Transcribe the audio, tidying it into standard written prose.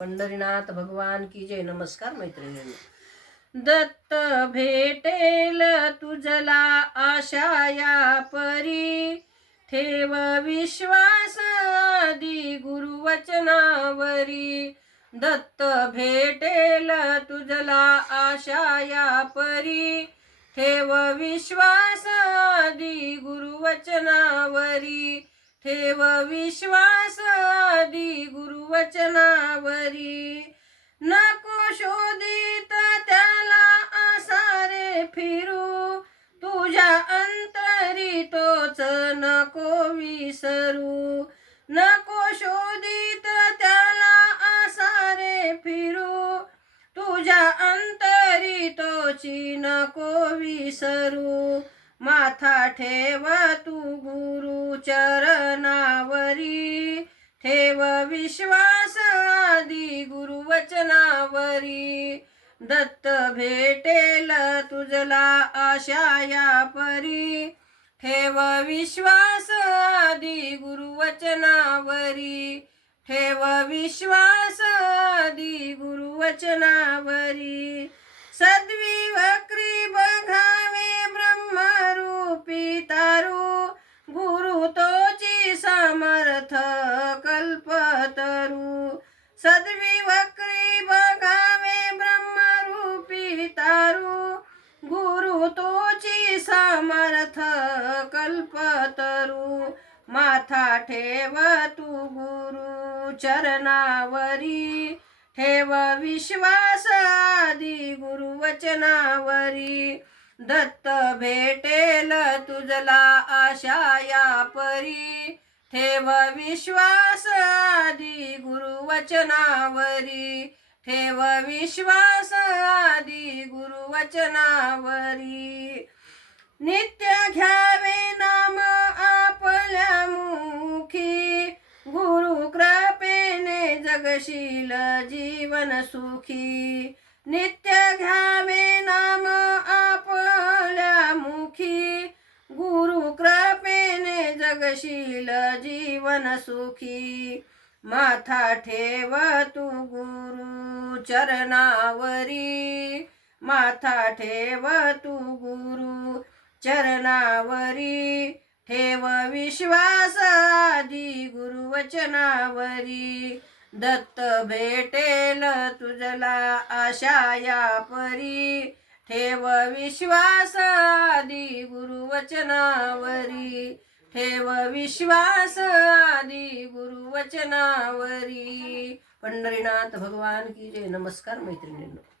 पंढरीनाथ भगवान की जय. नमस्कार मैत्रिणींनो. दत्त भेटेल तुझला आशा या परी, ठेव विश्वास आदि गुरुवचनावरी. दत्त भेटेल तुझला आशा या परी, ठेव विश्वास आदि गुरुवचनावरी. ठेव विश्वास आदि गुरुवचनावरी. नको शोधित त्याला आसारे फिरू, तुझ्या अंतरी तोच नको विसरू. नको शोधित त्याला आसारे फिरू, तुझ्या अंतरी तोची नको विसरू. माथा ठेव तू गुरु चरणावरी, ठेव विश्वास आदि गुरुवचनावरी. दत्त भेटेल तुझला आशा या परी, ठेव विश्वास आदि गुरुवचनावरी. ठेव विश्वास आदि गुरुवचनावरी. सद्वी वक्री बघावे ब्रह्मरूपी तारू, गुरु तोची समर्थ कल्पतरू. सद्वी वक्री बघावे ब्रह्मरूपी तारू, गुरु तोची समर्थ कल्पतरू. माथा ठेव तू गुरु चरणावरी, ठेव विश्वास आदि गुरुवचनावरी. दत्त भेटेल तुझला आशा या परी, ठेव विश्वास आदि गुरुवचनावरी. ठेव विश्वास आदि गुरुवचनावरी. नित्य घ्यावे नाम आपल्या मुखी, गुरु कृपेने जगशील जीवन सुखी. नित्य घ्यावे नाम आपल्या मुखी, गुरु कृपेने जगशील जीवन सुखी. माथा ठेव तू गुरु चरणावरी, माथा ठेव तू गुरु चरणावरी. ठेव विश्वास आदि गुरुवचनावरी. दत्त भेटेल तुझला आशा या परी, ठेव विश्वास आदि गुरुवचनावरी. ठेव विश्वास आदि गुरुवचनावरी. पंढरीनाथ भगवान की जय. नमस्कार मैत्रिणींनो.